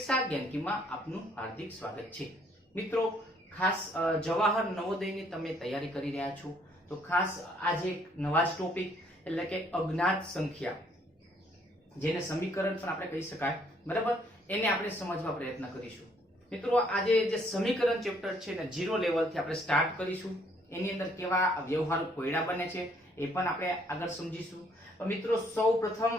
અપેક્ષા જ્ઞાનકીમાં આપનું હાર્દિક સ્વાગત છે. મિત્રો, ખાસ જવાહર નવોદયની તમે તૈયારી કરી રહ્યા છો. તો ખાસ આજે એક નવા જ ટોપિક, એટલે કે અજ્ઞાત સંખ્યા. જેને સમીકરણ પણ આપણે કહી શકાય. બરાબર? એને આપણે સમજવા પ્રયત્ન કરીશું. મિત્રો, આજે જે સમીકરણ ચેપ્ટર છે ને જીરો લેવલથી આપણે સ્ટાર્ટ કરીશું. એની અંદર કેવા વ્યવહાર કોયડા બને છે, એ પણ આપણે આગળ સમજીશું. મિત્રો સૌ પ્રથમ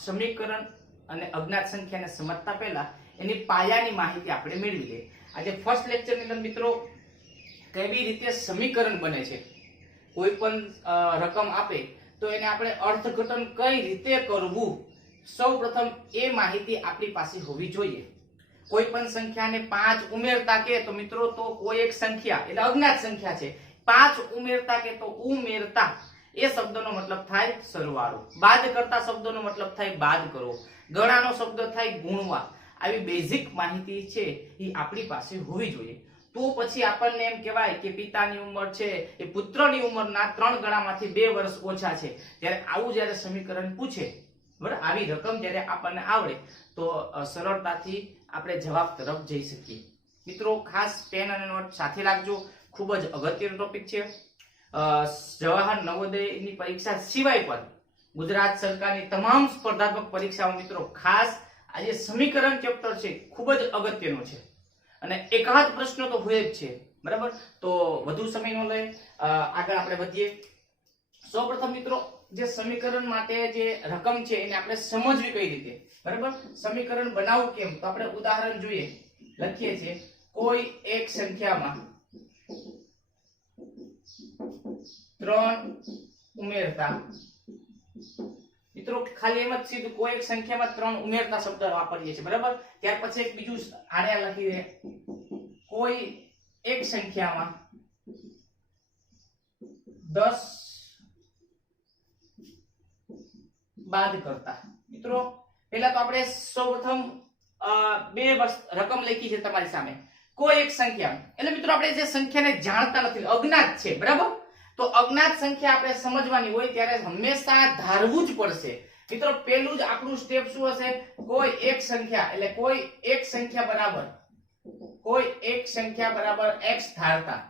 સમીકરણ અને અજ્ઞાત સંખ્યાને સમજતા પહેલા એની પાયાની માહિતી આપણે મેળવી લઈએ. આજે ફર્સ્ટ લેક્ચરની અંદર મિત્રો કેવી રીતે સમીકરણ બને છે? કોઈ પણ રકમ આપે તો એને આપણે અર્થઘટન કઈ રીતે કરવું? સૌ પ્રથમ એ માહિતી આપણી પાસે હોવી જોઈએ. કોઈ પણ સંખ્યાને પાંચ ઉમેરતા કે તો મિત્રો તો કોઈ એક સંખ્યા, એટલે અજ્ઞાત સંખ્યા છે. પાંચ ઉમેરતા કે તો ઉમેરતા, એ શબ્દનો મતલબ થાય સરવાળો. બાદ કરતા શબ્દનો મતલબ થાય બાદ કરો. ગણાનો શબ્દ થાય ગુણવા. આવી બેઝિક માહિતી છે એ આપણી પાસે હોવી જોઈએ. તો પછી આપણને એમ કહેવાય કે પિતાની ઉંમર છે, એ પુત્રની ઉંમરના ત્રણ ગણામાંથી બે વર્ષ ઓછા છે. ત્યારે આવું જ્યારે સમીકરણ પૂછે, બરાબર? આવી રકમ જ્યારે આપણને આવડે, તો સરળતાથી આપણે જવાબ તરફ જઈ શકીએ. મિત્રો, ખાસ પેન અને નોટ સાથે રાખજો. ખૂબ જ અગત્યનો ટોપિક છે. જવાહર નવોદયની પરીક્ષા સિવાય પણ ગુજરાત સરકારની તમામ સ્પર્ધાત્મક પરીક્ષાઓ મિત્રો ખાસ આ જે સમીકરણ ચેપ્ટર છે, ખૂબ જ અગત્યનું છે. અને એકાદ પ્રશ્ન તો હોય જ છે. બરાબર? તો વધુ સમય ન લઈ આગળ આપણે વધીએ. સૌપ્રથમ મિત્રો, જે સમીકરણ માટે જે રકમ છે, એને આપણે સમજવી કઈ રીતે? બરાબર? સમીકરણ બનાવવું કેમ? તો આપણે ઉદાહરણ જોઈએ. લખીએ છીએ. કોઈ એક સંખ્યામાં ત્રણ ઉમેરતા મિત્રો, ખાલી એમ જ સીધું કોઈ એક સંખ્યામાં ત્રણ ઉમેરતા શબ્દ વાપરીએ છીએ, બરાબર? ત્યાર પછી એક બીજું આને લખી દે. કોઈ એક સંખ્યામાં દસ બાદ કરતા. મિત્રો, પહેલા તો આપણે સૌપ્રથમ બે રકમ લખી છે તમારી સામે. કોઈ એક સંખ્યા. એટલે મિત્રો, આપણે જે સંખ્યાને જાણતા નથી, અજ્ઞાત છે, બરાબર? તો અજ્ઞાત સંખ્યા આપણે સમજવાની હોય ત્યારે હંમેશા ધારવું જ પડશે. મિત્રો પેલું જ આપણું સ્ટેપ શું હશે? કોઈ એક સંખ્યા, એટલે કોઈ એક સંખ્યા બરાબર. કોઈ એક સંખ્યા બરાબર x ધારતા.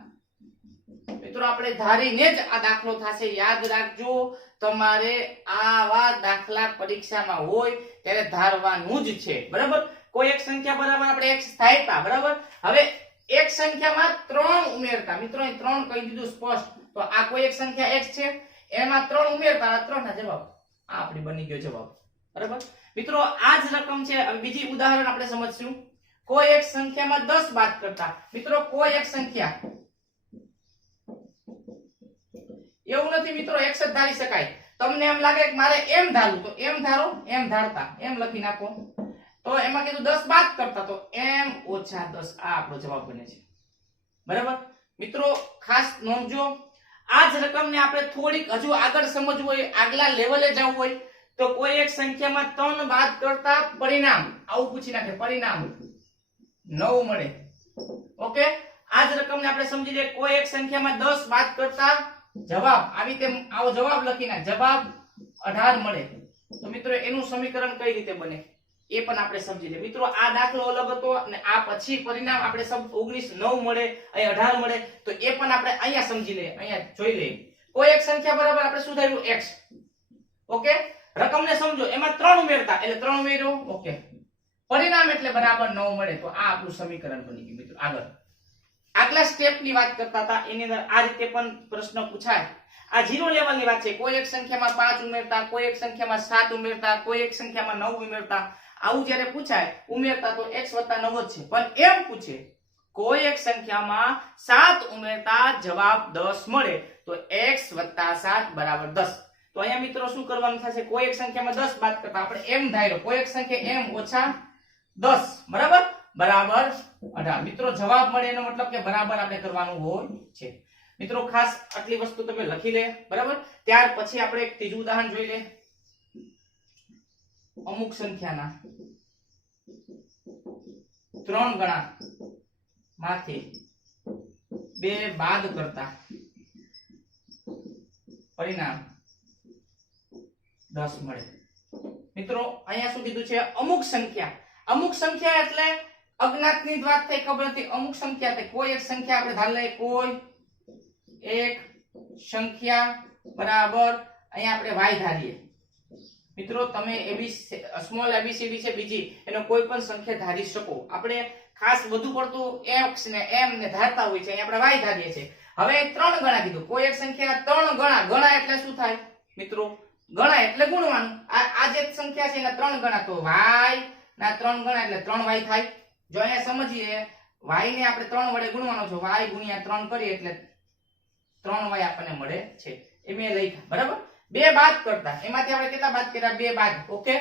મિત્રો, આપણે ધારીને જ આ દાખલો થશે. યાદ રાખજો, તમારે આવા દાખલા પરીક્ષામાં હોય ત્યારે ધારવાનું જ છે. બરાબર? કોઈ એક સંખ્યા બરાબર આપણે x થાયતા બરાબર? હવે એક સંખ્યામાં ત્રણ ઉમેરતા. મિત્રો ત્રણ કહી દીધું સ્પષ્ટ. તો આ કોઈ એક સંખ્યા x છે, એમાં ત્રણ ઉમેરતા ત્રણ ના જવાબ આ આપણી બની ગયો જવાબ. બરાબર? મિત્રો, આ જ રકમ છે. બીજી ઉદાહરણ આપણે સમજશું. કોઈ એક સંખ્યામાં 10 બાદ કરતા. મિત્રો, કોઈ એક સંખ્યા. એવું નથી, મિત્રો એક જ ધારી શકાય. તમને એમ લાગે કે મારે એમ ધારું તો એમ ધારો એમ ધારતા. એમ લખી નાખો. તો એમાં કીધું 10 બાદ કરતા, તો એમ ઓછા 10 આ આપણો જવાબ બને છે. બરાબર? મિત્રો, ખાસ નોંધજો. આ રકમને આપણે થોડીક હજુ આગળ સમજવું હોય, આગલા લેવલે જવું હોય, તો કોઈ એક સંખ્યામાં ત્રણ બાદ કરતા પરિણામ, આવું પૂછી નાખે, પરિણામ. નવ મળે. ઓકે? આ જ રકમને આપણે સમજી લઈએ, કોઈ એક સંખ્યામાં દસ બાદ કરતા જવાબ, આવી રીતે આવો જવાબ લખી નાખ, જવાબ 18 મળે. તો મિત્રો, એનું સમીકરણ કઈ રીતે બને? એ પણ આપણે સમજી લે. મિત્રો, આ દાખલો અલગ હતો અને આ પછી પરિણામ આપણે સબ 19 9 મળે અહીં 18 મળે, તો એ પણ આપણે અહીંયા સમજી લઈએ, અહીંયા જોઈ લઈએ. કોઈ એક સંખ્યા બરાબર આપણે શું ધાર્યું x. ઓકે? રકમને સમજો, એમાં ત્રણ ઉમેરતા, એટલે ત્રણ ઉમેર્યો, ઓકે. પરિણામ એટલે બરાબર 9 મળે, તો આ આપણું સમીકરણ બની ગયું, મિત્રો. આગળ. સ્ટેપની વાત કરતા હતા, એની અંદર આ રીતે પણ પ્રશ્ન પૂછાય. આ ઝીરો લેવલની વાત છે, કોઈ એક સંખ્યામાં પાંચ ઉમેરતા, કોઈ એક સંખ્યામાં સાત ઉમેરતા, કોઈ એક સંખ્યામાં નવ ઉમેરતા આવું જ્યારે પૂછાય ઉમેરતા તો x વત્તા નવ છે. પણ એમ પૂછે, કોઈ એક સંખ્યામાં સાત ઉમેરતા જવાબ દસ મળે, તો x વત્તા સાત બરાબર દસ. તો અહીંયા મિત્રો શું કરવાનું થશે? કોઈ એક સંખ્યામાં દસ બાદ કરતા આપણે એમ ધાર્યો. કોઈ એક સંખ્યા એમ ઓછા દસ. બરાબર? બરાબર અઢાર. મિત્રો, જવાબ મળે એનો મતલબ કે બરાબર આપણે કરવાનું હોય છે. મિત્રો, ખાસ આટલી વસ્તુ તમે લખી લે. બરાબર? ત્યાર પછી આપણે એક ત્રીજું ઉદાહરણ જોઈ લે. અમુક સંખ્યાના. ત્રણ ગણા માંથી બે બાદ કરતા પરિણામ દસ મળે. મિત્રો, અહીંયા શું કીધું છે? અમુક સંખ્યા. અમુક સંખ્યા એટલે અજ્ઞાતની ની વાત થઈ, ખબર નથી. અમુક સંખ્યા થઈ કોઈ એક સંખ્યા આપણે ધાર લઈએ, કોઈ એક સંખ્યા બરાબર અહીંયા આપણે વાય ધારીએ. મિત્રો, તમે એબી સ્મોલ એબીસીડી છે, બીજી, એનો કોઈ પણ સંખ્યા ધારી શકો. આપણે ખાસ વધુ પડતું એક્સ ને એમ ને ધારતા હોય છે આપણે વાય ધારીએ છીએ. હવે ત્રણ ગણા કીધું. કોઈ એક સંખ્યા ત્રણ ગણા ગણા એટલે શું થાય? મિત્રો, ગણા એટલે ગુણવાનું. આ જે સંખ્યા છે, એના ત્રણ ગણા, તો વાય ના ત્રણ ગણા એટલે ત્રણ વાય થાય. જો અહીંયા સમજીએ, વાય ને આપણે ત્રણ વડે ગુણવાનો છે, વાય ગુણ્યા ત્રણ કરીએ એટલે ત્રણ વાય આપણને મળે છે. એ મેં લખ્યા. બરાબર? બે બાદ કરતા. એમાંથી આપણે કેટલા બાદ કર્યા? બે બાદ. ઓકે?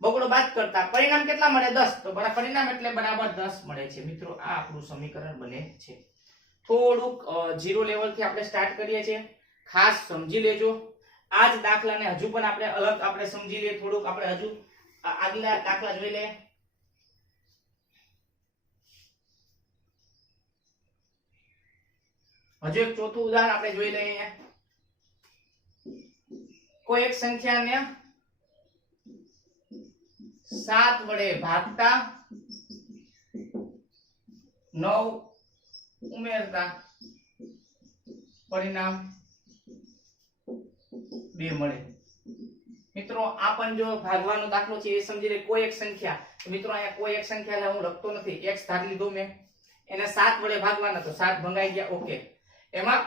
બગડો બાદ કરતા. પરિણામ કેટલા મળે? દસ. તો બરાબર પરિણામ એટલે બરાબર દસ મળે છે. મિત્રો, આ આપણું સમીકરણ બને છે. થોડુંક જીરો લેવલથી આપણે સ્ટાર્ટ કરીએ છીએ. ખાસ સમજી લેજો. આ જ દાખલાને હજુ પણ આપણે અલગ આપણે સમજી લઈએ. થોડુંક આપણે હજુ આગલા દાખલા જોઈ લઈએ હજુ એક ચોથું ઉદાહરણ આપણે જોઈ લઈએ કોઈ એક સંખ્યાને સાત વડે ભાગતા, નવ ઉમેરતા. પરિણામ બે મળે. મિત્રો, આ પણ જો ભાગવાનો દાખલો છે, એ સમજી લે કોઈ એક સંખ્યા. મિત્રો, અહીંયા કોઈ એક સંખ્યા હું લખતો નથી. x ધાર લીધો મેં. એને સાત વડે ભાગવાના, તો સાત ભંગાઈ ગયા, ઓકે. એમાં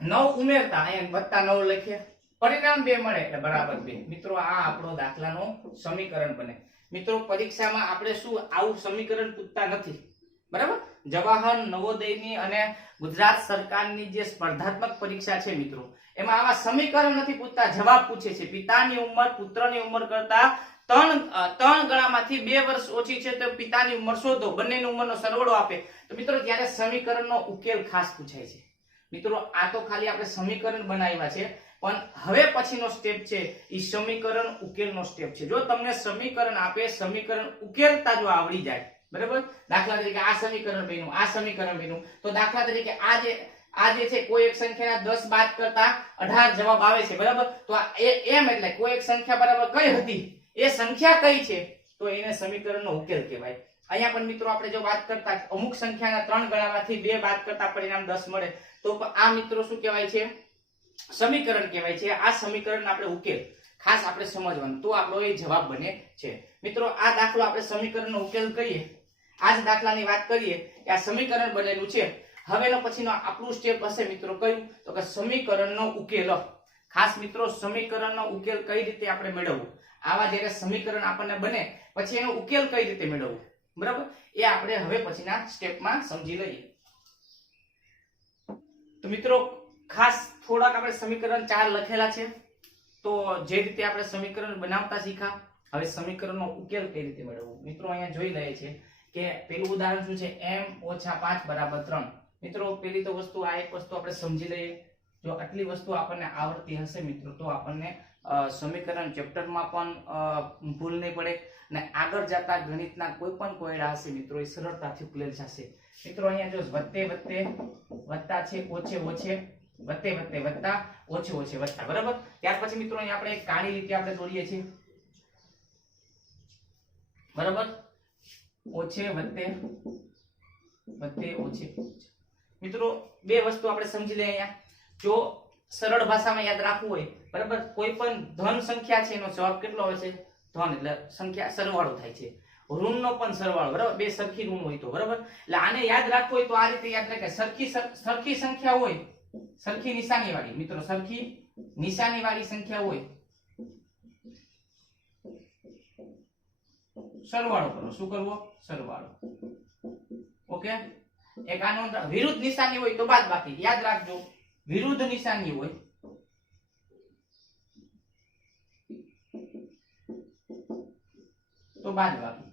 નવ ઉમેરતા, અહીંયા વત્તા નવ લખીએ. પરિણામ બે મળે એટલે બરાબર બે. મિત્રો, આ આપણો દાખલાનો સમીકરણ બને. મિત્રો, પરીક્ષામાં આપણે શું આવું સમીકરણ પૂછતા નથી. બરાબર? જવાહર નવોદયની અને ગુજરાત સરકારની જે સ્પર્ધાત્મક પરીક્ષા છે મિત્રો, એમાં આવા સમીકરણ નથી પૂછતા. જવાબ પૂછે છે. પિતાની ઉંમર પુત્રની ઉંમર કરતા ત્રણ ત્રણ ગણામાંથી બે વર્ષ ઓછી છે તો પિતાની ઉંમર શોધો. બંનેની ઉંમરનો સરવાળો આપે. તો મિત્રો ત્યારે સમીકરણનો ઉકેલ ખાસ પૂછાય છે. મિત્રો, આ તો ખાલી આપણે સમીકરણ બનાવ્યા છે. પણ હવે પછીનો સ્ટેપ છે એ સમીકરણ ઉકેલનો સ્ટેપ છે. જો તમને સમીકરણ આપે, સમીકરણ ઉકેલતા જો આવડી જાય, બરાબર? દાખલા તરીકે આ સમીકરણ બન્યું, આ સમીકરણ બન્યું. તો દાખલા તરીકે આ જે આ જે છે, કોઈ એક સંખ્યાના દસ બાદ કરતા અઢાર જવાબ આવે છે, બરાબર? તો એમ એટલે કોઈ એક સંખ્યા બરાબર કઈ હતી? એ સંખ્યા કઈ છે? તો એને સમીકરણનો ઉકેલ કહેવાય. અહીંયા પણ મિત્રો આપણે જો વાત કરતા, અમુક સંખ્યાના ત્રણ ગણામાંથી બે બાદ કરતા પરિણામ દસ મળે. તો આ મિત્રો શું કહેવાય છે? સમીકરણ કહેવાય છે. આ સમીકરણ આપણે ઉકેલ ખાસ આપણે સમજવાનું. તો આપણો એ જવાબ બને છે. મિત્રો, આ દાખલો આપણે સમીકરણનો ઉકેલ કરીએ. આ જ દાખલાની વાત કરીએ કે આ સમીકરણ બનેલું છે. હવેનો પછીનો આપણું સ્ટેપ હશે મિત્રો કયું? તો કે સમીકરણનો ઉકેલ. ખાસ મિત્રો, સમીકરણનો ઉકેલ કઈ રીતે આપણે મેળવવું? આવા જ્યારે સમીકરણ આપણને બને, પછી એનો ઉકેલ કઈ રીતે મેળવવું? બરાબર? એ આપણે હવે પછીના સ્ટેપમાં સમજી લઈએ. તો મિત્રો ખાસ થોડાક આપણે સમીકરણ ચાર લખેલા છે. તો જે રીતે આપણે સમીકરણ બનાવતા શીખા, હવે સમીકરણનો ઉકેલ કઈ રીતે મેળવવો? મિત્રો અહીંયા જોઈ લઈએ છે કે પેલું ઉદાહરણ શું છે? m ઓછા પાંચ બરાબર ત્રણ. મિત્રો, પેલી તો વસ્તુ, આ એક વસ્તુ આપણે સમજી લઈએ. જો આટલી વસ્તુ આપણને આવડતી હશે મિત્રો, તો આપણને સમીકરણ ચેપ્ટરમાં પણ ભૂલ નહીં પડે અને આગળ જતા ગણિતના કોઈ પણ કોયડા હશે મિત્રો, એ સરળતાથી ઉકેલ જશે. મિત્રો, અહીંયા જો વધતે વત્તે વધતા છે, ઓછે ઓછે વત્તે વત્તે વત્તા ઓછે ઓછે વધતા, બરાબર? ત્યાર પછી મિત્રો અહીંયા આપણે કાળી રીતે આપણે દોરીએ છીએ. બરાબર? ઓછે વધતે વધતે ઓછે. મિત્રો, બે વસ્તુ આપણે સમજી લઈએ અહીંયા. જો સરળ ભાષામાં યાદ રાખવું હોય, બરાબર? કોઈ પણ ધન સંખ્યા છે એનો જવાબ કેટલો આવે છે? ધન, એટલે સંખ્યા સરવાળો થાય છે. ઋણનો પણ સરવાળો, બરાબર? બે સરખી ઋણ હોય તો, બરાબર? એટલે આને યાદ રાખવું હોય તો આ રીતે યાદ રાખે. સરખી સરખી સંખ્યા હોય સરખી નિશાની વાળી મિત્રો, સરખી નિશાની વાળી સંખ્યા હોય. સરવાળો કરો. શું કરવો? સરવાળો. ઓકે? એક આનો વિરુદ્ધ નિશાની હોય તો બાદ બાકી. યાદ રાખજો. વિરુદ્ધ નિશાની હોય. તો બાદ બાકી.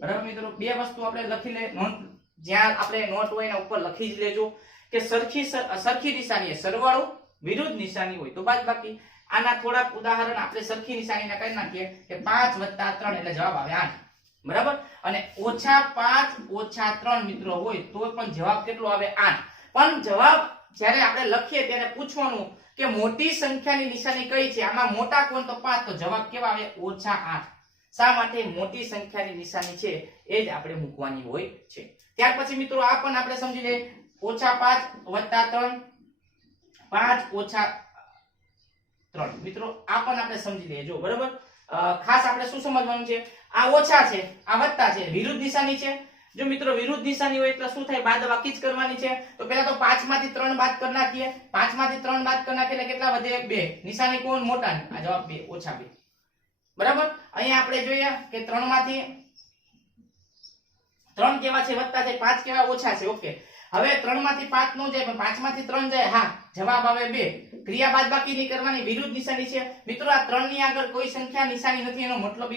બરાબર મિત્રો? બે વસ્તુ આપણે લખી લે નોંધ જ્યાં આપણે નોટ હોય એના ઉપર લખી જ લેજો. કે સરખી સરખી નિશાની સરવાળો, વિરુદ્ધ નિશાની હોય તો બાદ બાકી આના થોડાક ઉદાહરણ આપણે સરખી નિશાનીના કરી નાખીએ કે પાંચ વત્તા ત્રણ એટલે જવાબ આવે આઠ. બરાબર? અને ઓછા પાંચ ઓછા ત્રણ મિત્રો હોય તો પણ જવાબ કેટલો આવે આઠ. પણ જવાબ જ્યારે આપણે લખીએ ત્યારે પૂછવાનું કે મોટી સંખ્યાની નિશાની કઈ છે? આમાં મોટા કોણ તો પાંચ? તો જવાબ કેવા આવે? ઓછા આઠ. શા માટે મોટી સંખ્યાની નિશાની છે? એ જ આપણે મૂકવાની હોય છે. ત્યાર પછી મિત્રો આ પણ આપણે સમજી લઈએ. ઓછા પાંચ વત્તા ત્રણ. પાંચ ઓછા ત્રણ. મિત્રો, આ પણ આપણે સમજી લઈએ. જો, બરાબર? ખાસ આપણે શું સમજવાનું છે? આ ઓછા છે, આ વત્તા છે, વિરુદ્ધ દિશાની છે. જો મિત્રો, વિરુદ્ધ દિશાની હોય એટલે શું થાય? બાદબાકી જ કરવાની છે. તો પહેલા તો પાંચમાંથી ત્રણ બાદ કરી નાખીએ. પાંચમાંથી ત્રણ બાદ કરી નાખીએ એટલે કેટલા વધે? બે. નિશાની કોણ? મોટા આ જવાબ બે, ઓછા બે. બરાબર? અહીંયા આપણે જોઈએ કે ત્રણમાંથી ત્રણ કેવા છે? વત્તા છે. પાંચ કેવા ઓછા છે. ઓકે. હવે ત્રણમાંથી પાંચ નો જાય, પણ પાંચમાંથી ત્રણ જાય. હા, જવાબ આવે બે. ક્રિયા બાદ બાકી કરવાની, વિરુદ્ધ નિશાની છે. મિત્રો, આ ત્રણની આગળ કોઈ સંખ્યા નિશાની નથી, એનો મતલબ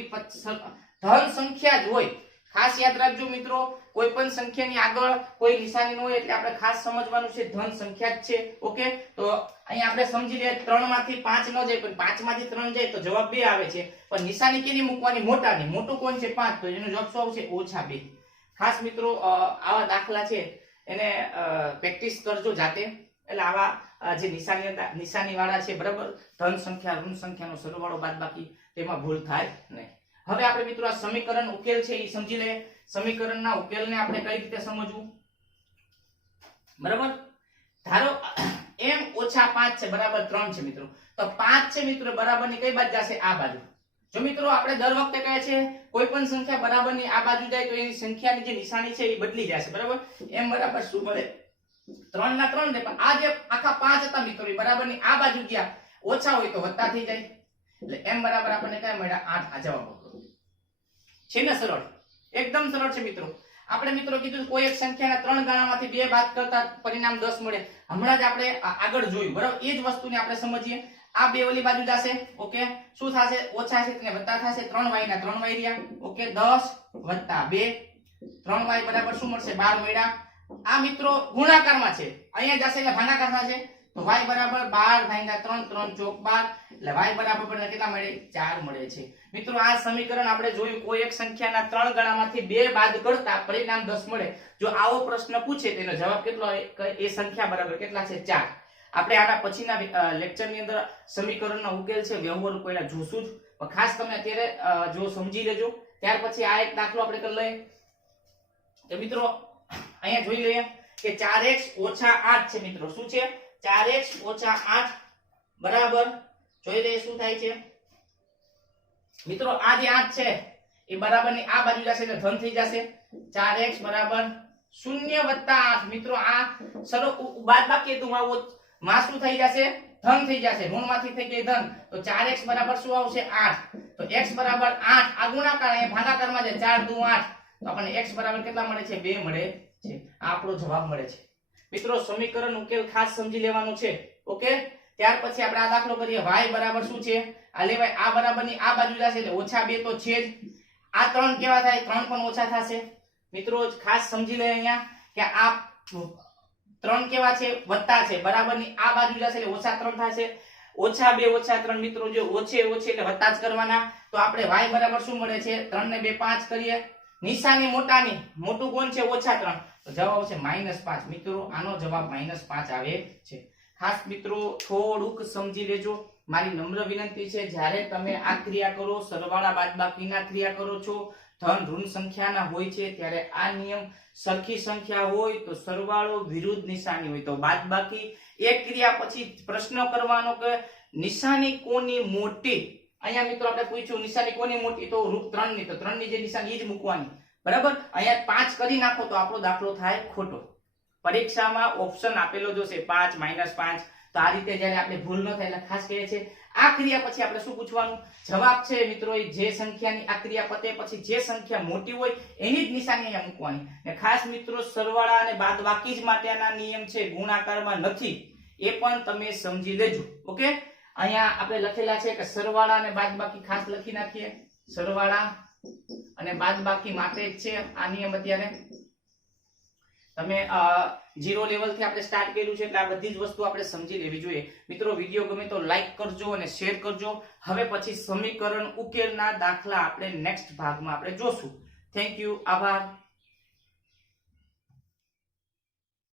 ધન સંખ્યા જ હોય. ખાસ યાદ રાખજો મિત્રો, કોઈ પણ સંખ્યાની આગળ કોઈ નિશાની ન હોય, એટલે આપણે ખાસ સમજવાનું છે, ધન સંખ્યા જ છે. ઓકે? તો અહીંયા આપણે સમજી લઈએ ત્રણમાંથી પાંચ ન જાય, પણ પાંચમાંથી ત્રણ જાય, તો જવાબ બે આવે છે. પણ નિશાની કેની મૂકવાની? મોટાની. મોટું કોણ છે? પાંચ. તો એનો જવાબ શું આવશે? ઓછા બે. ખાસ મિત્રો આવા દાખલા છે, એને પ્રેક્ટિસ કરજો જાતે. એટલે આવા જે નિશાની નિશાની વાળા છે, બરાબર? ધન સંખ્યા, ઋણ સંખ્યાનો સરવાળો બાદબાકી તેમાં ભૂલ થાય નહીં. હવે આપણે મિત્રો આ સમીકરણ ઉકેલ છે એ સમજી લઈએ. સમીકરણના ઉકેલને આપણે કઈ રીતે સમજવું? બરાબર? ધારો m ઓછા પાંચ છે, બરાબર ત્રણ છે મિત્રો. તો પાંચ છે મિત્રો, બરાબરની કઈ બાજુ જશે? આ બાજુ. જો મિત્રો આપણે દર વખતે કહે છે કોઈ પણ સંખ્યા બરાબરની આ બાજુ જાય તો એની સંખ્યાની જે નિશાની છે એ બદલી જશે, બરાબર? એમ બરાબર શું મળે? ત્રણ ના ત્રણ ને પણ આ જે આખા પાંચ હતા મિત્રો, એ બરાબરની આ બાજુ ગયા, ઓછા હોય તો વત્તા થઈ જાય. એટલે એમ બરાબર આપણને કયા મળ્યા? આઠ, આ જવાબ. છે ને સરળ, એકદમ સરળ છે મિત્રો. આપણે મિત્રો કીધું કોઈ એક સંખ્યાના ત્રણ ગાણામાંથી બે બાદ કરતા પરિણામ દસ મળે. હમણાં જ આપણે આગળ જોયું, બરાબર? એ જ વસ્તુને આપણે સમજીએ. આ બે ઓલી બાજુ જશે, ઓકે? શું થશે? ઓછા છે એટલે વત્તા થશે, ત્રણ વાય ના ત્રણ વાય રહ્યા, ઓકે? દસ વત્તા બે. ત્રણ વાય બરાબર શું મળશે? બાર મળ્યા. આ મિત્રો ગુણાકારમાં છે. અહીંયા જશે એટલે ભાગાકાર થશે. તો y બરાબર બાર ભાગ્યા ત્રણ ત્રણ ચોક બાર. એટલે y બરાબર કેટલા મળે? ચાર મળે છે. મિત્રો, આ સમીકરણ આપણે જોયું, કોઈ એક સંખ્યાના ત્રણ ગણામાંથી બે બાદ કરતા પરિણામ દસ મળે. જો આવો પ્રશ્ન પૂછે, તેનો જવાબ કેટલો હોય? એ સંખ્યા બરાબર કેટલા છે? ચાર. આપણે આના પછીના લેક્ચરની અંદર સમીકરણનો ઉકેલ છે, વ્યવહાર પહેલા જોશું જ. ખાસ તમે અત્યારે જો સમજી લેજો. ત્યાર પછી આ એક દાખલો આપણે કરી લઈએ. તો મિત્રો, અહીંયા જોઈ લઈએ કે 4x ઓછા 8 છે મિત્રો. શું છે? 4x ઓછા 8 બરાબર. જોઈ લઈએ શું થાય છે. મિત્રો, આ જે 8 છે, એ બરાબરની આ બાજુ જશે એટલે ધન થઈ જશે. 4x બરાબર 0 વત્તા 8 મિત્રો, આ સરો બાદ બાકી હતું આવો માં શું થઈ જશે? ધન થઈ જશે. ઋણમાંથી થઈ ગઈ ધન. તો ચાર એક્સ બરાબર શું આવશે? આઠ. તો એક્સ બરાબર આઠ. આ ગુણાકાર અહીંયા ભાગાકારમાં 4 દુ આઠ. તો આપણને એક્સ બરાબર કેટલા મળે છે? બે મળે છે. આ આપણો જવાબ મળે છે. મિત્રો, સમીકરણ ઉકેલ ખાસ સમજી લેવાનું છે. ઓકે? ત્યાર પછી આપણે આ દાખલો કરીએ. y બરાબર શું છે? આ લેવાય. આ બરાબરની આ બાજુ જશે ઓછા બે તો છે જ. આ ત્રણ કેવા થાય? ત્રણ પણ ઓછા થશે. મિત્રો, ખાસ સમજી લે અહીંયા કે આ ત્રણ કેવા છે? વત્તા છે. બરાબરની આ બાજુ જશે એટલે ઓછા ત્રણ થશે. ઓછા બે, ઓછા ત્રણ મિત્રો જો ઓછે ઓછે એટલે વત્તા જ કરવાના. તો આપણે વાય બરાબર શું મળે છે? ત્રણ ને બે પાંચ કરીએ. નિશાની મોટાની. મોટું કોણ છે? ઓછા ત્રણ. જવાબ આવશે માઇનસ પાંચ. મિત્રો, આનો જવાબ માઇનસ પાંચ આવે છે. ખાસ મિત્રો, થોડુંક સમજી લેજો. મારી નમ્ર વિનંતી છે, જ્યારે તમે આ ક્રિયા કરો, સરવાળા બાદબાકીના ક્રિયા કરો છો, ધન, ઋણ સંખ્યાના હોય છે, ત્યારે આ નિયમ સરખી સંખ્યા હોય તો સરવાળો વિરુદ્ધ નિશાની હોય. તો બાદબાકી એક ક્રિયા પછી પ્રશ્ન કરવાનો કે નિશાની કોની મોટી? અહીંયા મિત્રો આપણે પૂછ્યું નિશાની કોની મોટી? તો રૂપ ત્રણની તો ત્રણની જે નિશાની એ જ મૂકવાની. બરાબર? અહીંયા પાંચ કરી નાખો તો આપણો દાખલો થાય ખોટો. પરીક્ષામાં ઓપ્શન આપેલો જોશે પાંચ માઇનસ પાંચ. તો આ રીતે જ્યારે આપણે ભૂલ ન થાય, એટલે ખાસ કહે છે આ ક્રિયા પછી આપણે શું પૂછવાનું? જવાબ છે મિત્રો જે સંખ્યાની આ ક્રિયા પતે પછી જે સંખ્યા મોટી હોય એની જ નિશાની અહીંયા મૂકવાની. ને ખાસ મિત્રો, સરવાળા અને બાદબાકી જ માટેના નિયમ છે, ગુણાકારમાં નથી. એ પણ તમે સમજી લેજો. ઓકે? અહીંયા આપણે લખેલા છે કે સરવાળા અને બાદબાકી ખાસ લખી નાખીએ. સરવાળા અને બાદબાકી માટે જ છે આ નિયમ અત્યારે. તમે ઝીરો લેવલથી આપણે સ્ટાર્ટ કર્યું છે, એટલે આ બધી જ વસ્તુ આપણે સમજી લેવી જોઈએ. મિત્રો, વીડિયો ગમે તો લાઈક કરજો અને શેર કરજો. હવે પછી સમીકરણ ઉકેલના દાખલા આપણે નેક્સ્ટ ભાગમાં આપણે જોશું. થેન્ક યુ આભાર.